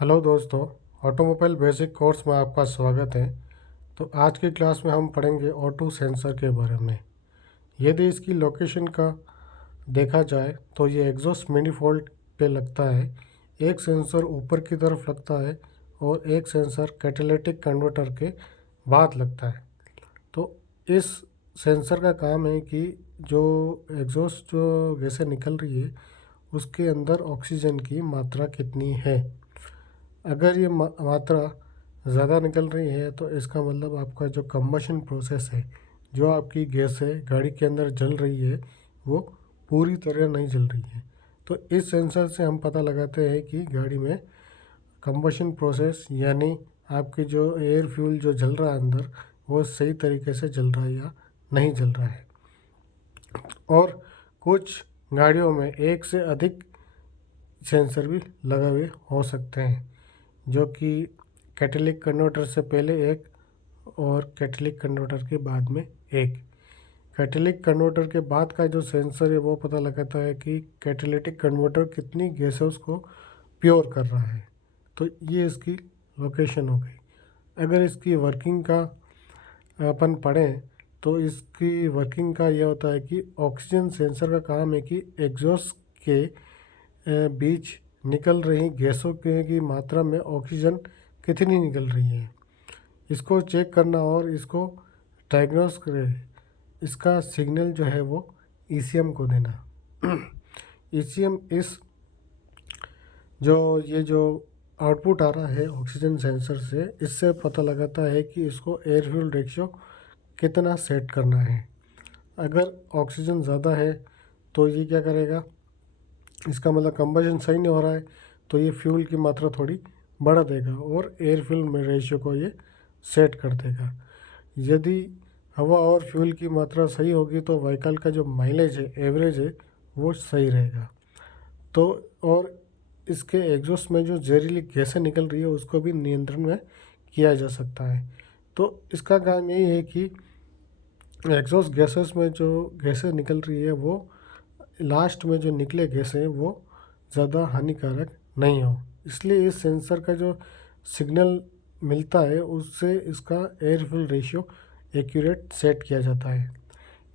Hello दोस्तों, automobile basic course में आपका स्वागत है। तो आज की क्लास में हम पढ़ेंगे ऑटो सेंसर के बारे में। यदि इसकी लोकेशन का देखा जाए तो ये एग्जॉस्ट मैनिफोल्ड पे लगता है। एक सेंसर ऊपर की तरफ लगता है और एक सेंसर कैटालिटिक कन्वर्टर के बाद लगता है। तो इस सेंसर का काम है कि जो एग्जॉस्ट जो गैसें निकल रही है उसके अंदर ऑक्सीजन की मात्रा कितनी है। अगर ये मात्रा ज़्यादा निकल रही है तो इसका मतलब आपका जो कंबशन प्रोसेस है, जो आपकी गैस है गाड़ी के अंदर जल रही है, वो पूरी तरह नहीं जल रही है। तो इस सेंसर से हम पता लगाते हैं कि गाड़ी में कंबशन प्रोसेस यानी आपकी जो एयर फ्यूल जो जल रहा है अंदर, वो सही तरीके से जल रहा है या नहीं जल रहा है। और कुछ गाड़ियों में एक से अधिक सेंसर भी लगे हुए हो सकते हैं, जो कि कैटालिटिक कन्वर्टर से पहले एक और कैटालिटिक कन्वर्टर के बाद में एक। कैटालिटिक कन्वर्टर के बाद का जो सेंसर है वो पता लगाता है कि कैटालिटिक कन्वर्टर कितनी गैसेस को प्योर कर रहा है। तो ये इसकी लोकेशन हो गई। अगर इसकी वर्किंग का अपन पढ़ें तो इसकी वर्किंग का यह होता है कि ऑक्सीजन सेंसर का काम है कि एग्जॉस्ट के बीच निकल रही गैसों के की मात्रा में ऑक्सीजन कितनी निकल रही है, इसको चेक करना और इसको डायग्नोस करें। इसका सिग्नल जो है वो ईसीएम को देना। ईसीएम इस जो आउटपुट आ रहा है ऑक्सीजन सेंसर से, इससे पता लगाता है कि इसको एयर फ्यूल रेशियो कितना सेट करना है। अगर ऑक्सीजन ज़्यादा है तो ये क्या करेगा, इसका मतलब कंबशन सही नहीं हो रहा है, तो ये फ्यूल की मात्रा थोड़ी बढ़ा देगा और एयर फ्यूल में रेशियो को ये सेट कर देगा। यदि हवा और फ्यूल की मात्रा सही होगी तो व्हीकल का जो माइलेज है, एवरेज है, वो सही रहेगा। तो और इसके एग्जॉस्ट में जो जहरीली गैसें निकल रही है उसको भी नियंत्रण में किया जा सकता है। तो इसका काम यही है कि एग्जॉस्ट गैसेस में जो गैसें निकल रही है वो लास्ट में जो निकले गैसें वो ज़्यादा हानिकारक नहीं हो। इसलिए इस सेंसर का जो सिग्नल मिलता है उससे इसका air fuel ratio accurate set किया जाता है।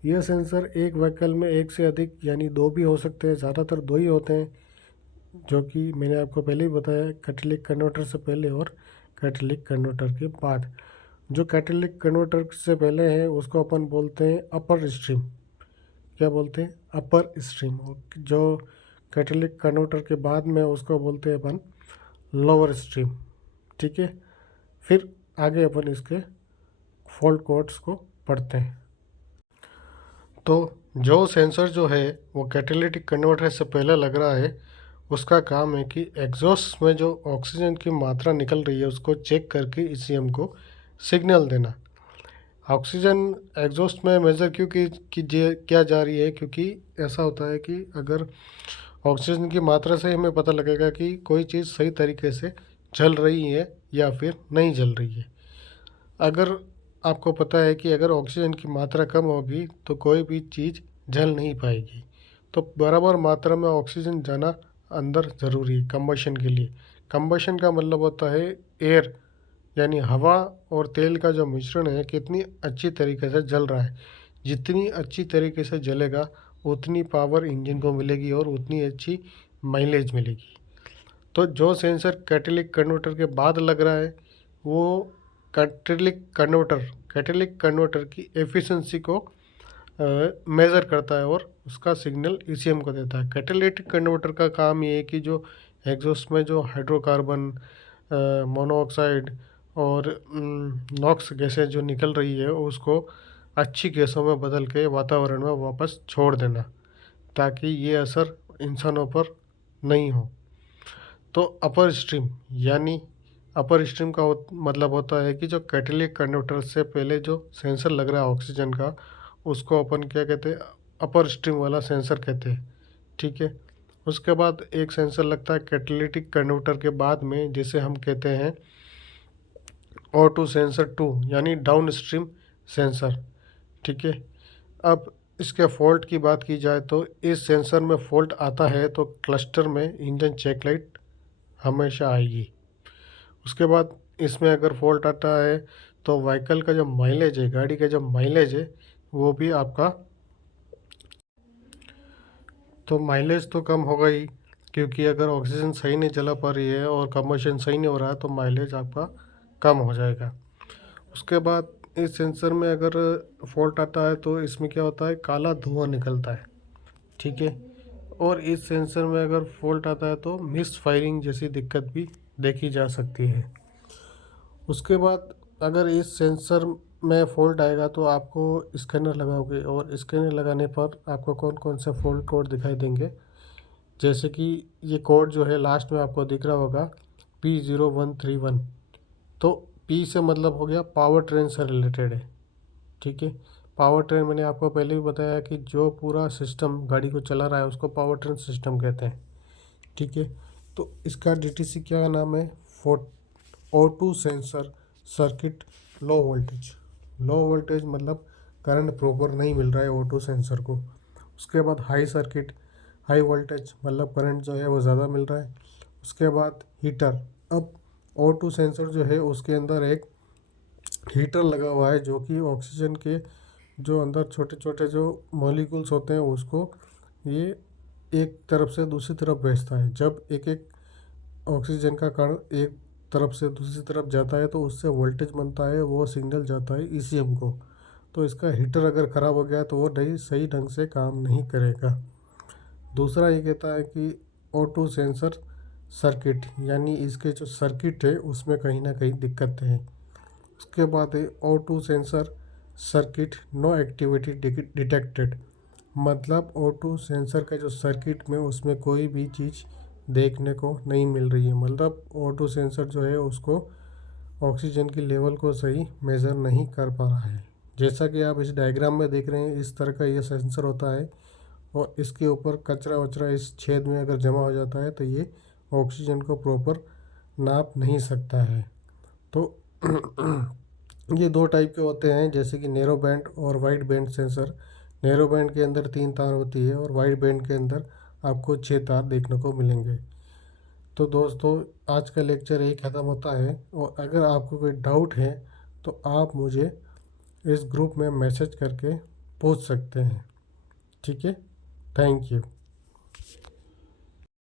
यह सेंसर एक व्हीकल में एक से अधिक यानी दो भी हो सकते हैं, ज़्यादातर दो ही होते हैं, जो कि मैंने आपको पहले ही बताया, कैटालिटिक कन्वर्टर से पहले और कैटालिटिक कन्वर्टर के बाद। जो कैटालिटिक कन्वर्टर से पहले है उसको अपन बोलते हैं अपर स्ट्रीम। क्या बोलते हैं? अपर स्ट्रीम। जो कैटालिटिक कन्वर्टर के बाद में उसको बोलते हैं अपन लोअर स्ट्रीम। ठीक है, फिर आगे अपन इसके फॉल्ट कोड्स को पढ़ते हैं। तो जो सेंसर जो है वो कैटालिटिक कन्वर्टर से पहले लग रहा है, उसका काम है कि एग्जॉस्ट में जो ऑक्सीजन की मात्रा निकल रही है उसको चेक करके ईसीएम को सिग्नल देना। ऑक्सीजन एग्जॉस्ट में मेज़र क्यों किया जा रही है, क्योंकि ऐसा होता है कि अगर ऑक्सीजन की मात्रा से हमें पता लगेगा कि कोई चीज़ सही तरीके से जल रही है या फिर नहीं जल रही है। अगर आपको पता है कि अगर ऑक्सीजन की मात्रा कम होगी तो कोई भी चीज़ जल नहीं पाएगी। तो बराबर मात्रा में ऑक्सीजन जाना अंदर ज़रूरी है कंबशन के लिए। कंबशन का मतलब होता है एयर यानी हवा और तेल का जो मिश्रण है कितनी अच्छी तरीके से जल रहा है। जितनी अच्छी तरीके से जलेगा उतनी पावर इंजन को मिलेगी और उतनी अच्छी माइलेज मिलेगी। तो जो सेंसर कैटालिटिक कन्वर्टर के बाद लग रहा है वो कैटालिटिक कन्वर्टर की एफिशिएंसी को मेज़र करता है और उसका सिग्नल ईसीएम को देता है। कैटालिटिक कन्वर्टर का काम ये है कि जो एग्जॉस्ट में जो हाइड्रोकार्बन, मोनोऑक्साइड और नॉक्स गैसें जो निकल रही है उसको अच्छी गैसों में बदल के वातावरण में वापस छोड़ देना, ताकि ये असर इंसानों पर नहीं हो। तो अपर स्ट्रीम का मतलब होता है कि जो कैटालिटिक कन्वर्टर से पहले जो सेंसर लग रहा है ऑक्सीजन का, उसको अपन क्या कहते हैं, अपर स्ट्रीम वाला सेंसर कहते हैं। ठीक है, उसके बाद एक सेंसर लगता है कैटालिटिक कन्वर्टर के बाद में, जिसे हम कहते हैं O2 सेंसर 2 यानी डाउन स्ट्रीम सेंसर। ठीक है, अब इसके फॉल्ट की बात की जाए तो इस सेंसर में फॉल्ट आता है तो क्लस्टर में इंजन चेक लाइट हमेशा आएगी। उसके बाद इसमें अगर फॉल्ट आता है तो व्हीकल का जो माइलेज है, गाड़ी का जो माइलेज है, वो भी आपका, तो माइलेज तो कम होगा ही, क्योंकि अगर ऑक्सीजन सही नहीं चला पा रही है और कंबशन सही नहीं हो रहा है तो माइलेज आपका कम हो जाएगा। उसके बाद इस सेंसर में अगर फॉल्ट आता है तो इसमें क्या होता है, काला धुआं निकलता है, ठीक है। और इस सेंसर में अगर फॉल्ट आता है तो मिस फायरिंग जैसी दिक्कत भी देखी जा सकती है। उसके बाद अगर इस सेंसर में फॉल्ट आएगा तो आपको स्कैनर लगाओगे और स्कैनर लगाने पर आपको कौन कौन से फॉल्ट कोड दिखाई देंगे। जैसे कि ये कोड जो है लास्ट में आपको दिख रहा होगा P0131, तो P से मतलब हो गया पावर ट्रेन से रिलेटेड है, ठीक है। पावर ट्रेन मैंने आपको पहले भी बताया कि जो पूरा सिस्टम गाड़ी को चला रहा है उसको पावर ट्रेन सिस्टम कहते हैं, ठीक है। तो इसका DTC क्या नाम है, O2 sensor circuit low voltage. Low voltage मतलब करंट प्रॉपर नहीं मिल रहा है O2 सेंसर को। उसके बाद हाई सर्किट, हाई वोल्टेज मतलब करंट जो है वो ज़्यादा मिल रहा है। उसके बाद हीटर। अब O2 सेंसर जो है उसके अंदर एक हीटर लगा हुआ है जो कि ऑक्सीजन के जो अंदर छोटे छोटे जो मॉलिक्यूल्स होते हैं उसको ये एक तरफ से दूसरी तरफ भेजता है। जब एक एक ऑक्सीजन का कण एक तरफ से दूसरी तरफ जाता है तो उससे वोल्टेज बनता है, वो सिग्नल जाता है ECM को। तो इसका हीटर अगर ख़राब हो गया तो वो नहीं सही ढंग से काम नहीं करेगा। दूसरा ये कहता है कि O2 सेंसर सर्किट, यानी इसके जो सर्किट है उसमें कहीं ना कहीं दिक्कत है। उसके बाद है O2 sensor circuit no activity detected, मतलब O2 सेंसर का जो सर्किट में उसमें कोई भी चीज़ देखने को नहीं मिल रही है। मतलब O2 सेंसर जो है उसको ऑक्सीजन की लेवल को सही मेज़र नहीं कर पा रहा है। जैसा कि आप इस डायग्राम में देख रहे हैं इस तरह का ये सेंसर होता है और इसके ऊपर कचरा वचरा इस छेद में अगर जमा हो जाता है तो ये ऑक्सीजन को प्रॉपर नाप नहीं सकता है। तो ये दो टाइप के होते हैं, जैसे कि नैरो बैंड और wide band sensor. Narrow band के अंदर 3 तार होती है और वाइड बैंड के अंदर आपको 6 तार देखने को मिलेंगे। तो दोस्तों आज का लेक्चर यही ख़त्म होता है और अगर आपको कोई डाउट है तो आप मुझे इस ग्रुप में मैसेज करके पूछ सकते हैं, ठीक है। Thank you.